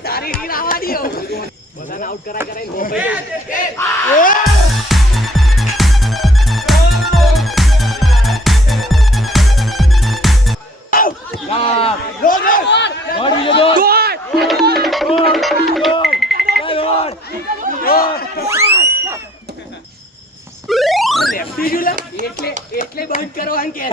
તારી રીલ આવવા દો બધાને આઉટ કરાય એટલે બંધ કરવાનું કે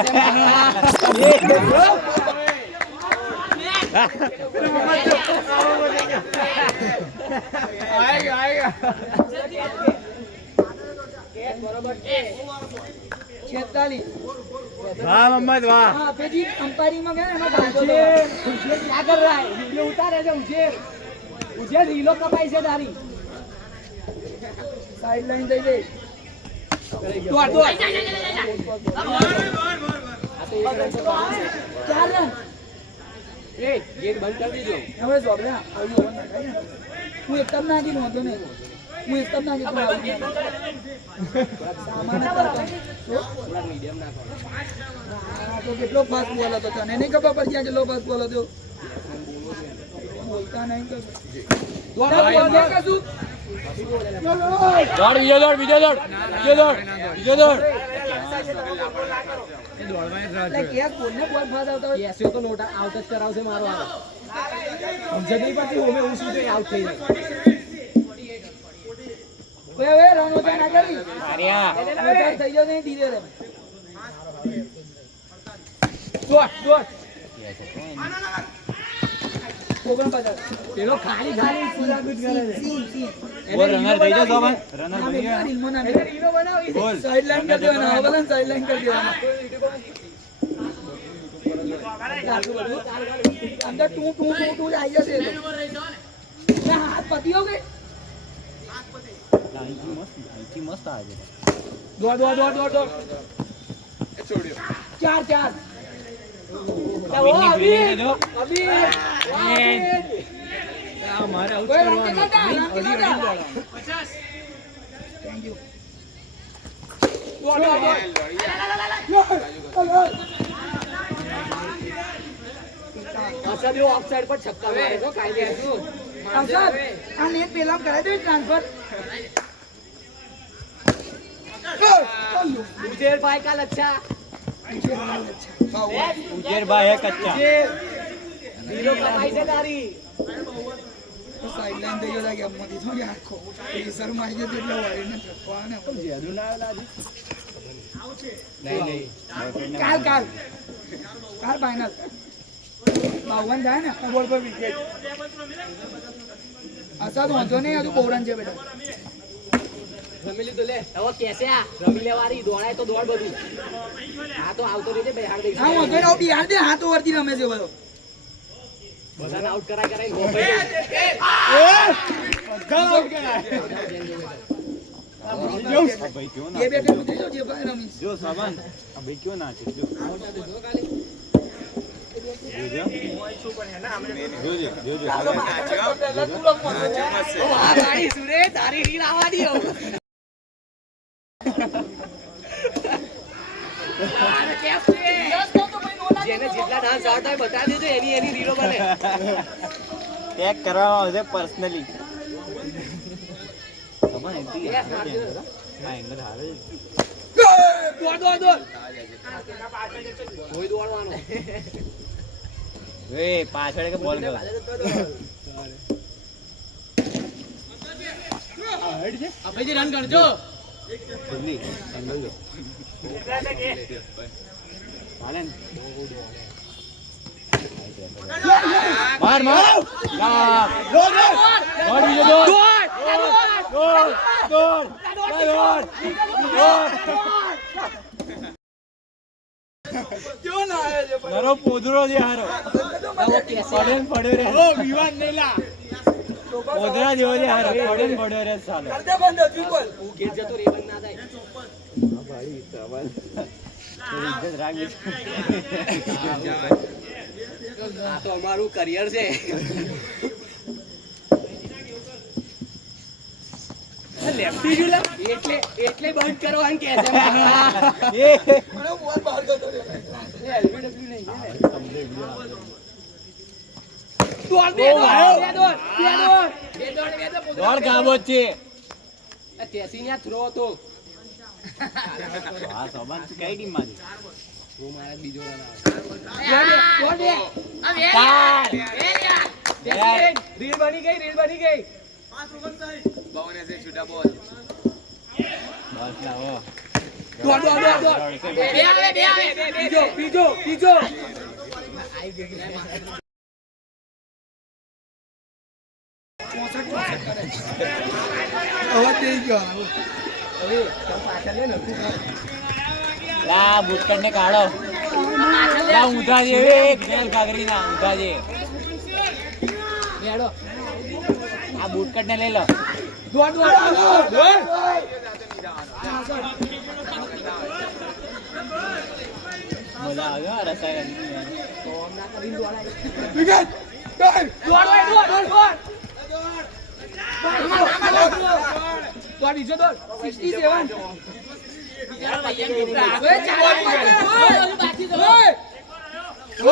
છે રીલો કપાઈ છે તારી સાઈડ લાઈન દઈ દે ગેટ બંધ કરી દીધો હવે હું એકદમ નાખી નહોતો ને હું એકદમ નાખી મીડિયમ નાખો તો કેટલો ફાસ્ટ બોલ હતો તને નહીં ખબર પડી ગયા કેટલો ફાસ્ટ બોલ હતો બોલતા નહીં ખાલી ખાલી રનર થઈ જાવ રનર બની ગયા રીલો બનાવી સાઈડ લાઈન કરી દેવાના હવે સાઈડ લાઈન કરી દેવાના અંદર ટુ આવી જશે તો હાથ પતિયો કે લાઈન મસ્ત આવે દોડ એ છોડ્યો ચાર ઓફસાઈડ પર છક્કા મારે છો કાયદે શું અસર આ નેટ પેલા કરાય દે ટ્રાન્સફર ઉજેર ભાઈ કાલ અચ્છા उजेर भाई है कच्चा हीरो कमाई से दारी साइड लाइन दे यो लागे अम्मा दी थोड़ी आंखो ये सर मार के दे लो वाली ने कोने जेदू ना लाजी नहीं काल फाइनल बावन जाए ना बॉल पर विकेट ऐसा तो होतो नहीं तू कोरन छे बेटा રમી લીધું લે હવે કેસે આ રમી લેવારી દોડાય તો દોડ બધું આ તો આવતો રહેજે બેહાડ દે હા ઓકે આઉટ યાર દે હાથ ઓવરથી રમે છે બધો બધાને આઉટ કરાય ગોપાઈ આઉટ કરાય ભાઈ ક્યો ના એ બેટે મુજે જો જે ભાઈ રમી જો સામાન આ ભાઈ ક્યો ના છે જો ખાલી જોજો તારી સુરે તારી રીલ આવવા દો જેને જેટલા ડાન્સ આવતા હોય બતાવી દેજો એની રીલો બને ટેગ કરવામાં આવશે પર્સનલી તમારે એન્ટ્રી આ એંગલ આવે દોડ કોઈ દોડવાનો એ પાછળ કે બોલ કર હેડ છે આપણે જે રન કરજો જલ્દી એંગલ જો માલન માર क्यों ना आया जे मारो पोदरो जे हारो પડ્યો રે ઓ વિવાદ નહીં લા પોદરા જેવો જે હારો પડ્યો રે સાલો કરદે બંધ હજુ બોલ હું કે જતો રે બંધ ના થાય હા ભાઈ સવાલ ઇજ્જત રાખી આ તો અમારું કરિયર છે લેફ્ટી જુલા એટલે બંધ કરવાનું કે છે એ મને બોલ બહાર કરતો રે એ એલબીડબ્લ્યુ નહીં દોડ ગાબો છે તેસી થ્રો હતો આ સોબત કઈ ટીમ માં બીજો રીલ બની ગઈ બાવને સે છૂટા બોલ બસ લાવો દોડ બીજો લા બુટકટ ને કાઢો લા ઊંધા જે એક ગેલ કાગરી ના ઊંધા જે લેડો આ બુટકટ ને લઈ લો દોડ મજા આવ્યો રસાય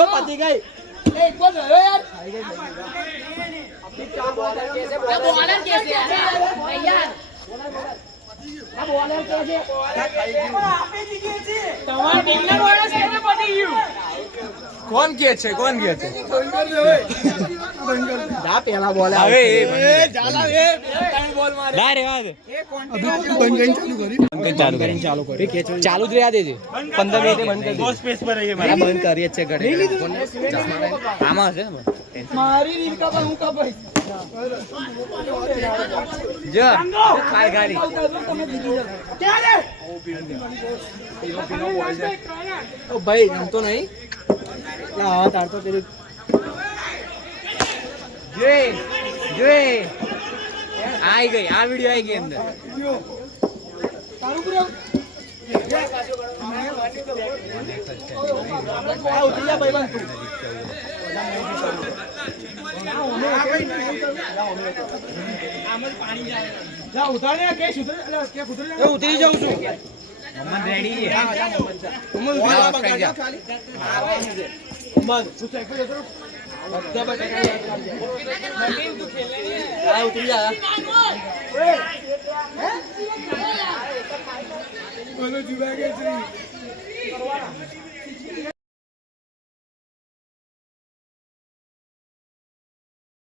પતી ગઈ કોણ કે છે જા પેલા બોલ હવે બોલ મારે લા રેવા દે ચાલુ જ રહ્યા દેજે 15 મિનિટે બંધ કરી દે સ્પેસ પર રહીએ મારા બંધ કરીએ છે ઘરે આમાં હશે મારી રીલ કા હું કા ભાઈ જો ખાઈ ગાડી તમે જીતી જાવ ઓ ભાઈ રમતો નહીં હા તાર તો તેરી જોઈ આઈ ગઈ આ વિડિયો આઈ ગઈ અંદર તારું પૂરો આ ઉતરિયા ભાઈ બન જા ઉતાર ને કે સુધર કે ઉતરી જાવ ઉતરી જાઉં છું મમ્મન રેડી છે મમ્મન ખાલી મમ્મન તું ચેક કરી દો બધા બટા તું ખેલને આ ઉતરી જા બોલો જીવા કે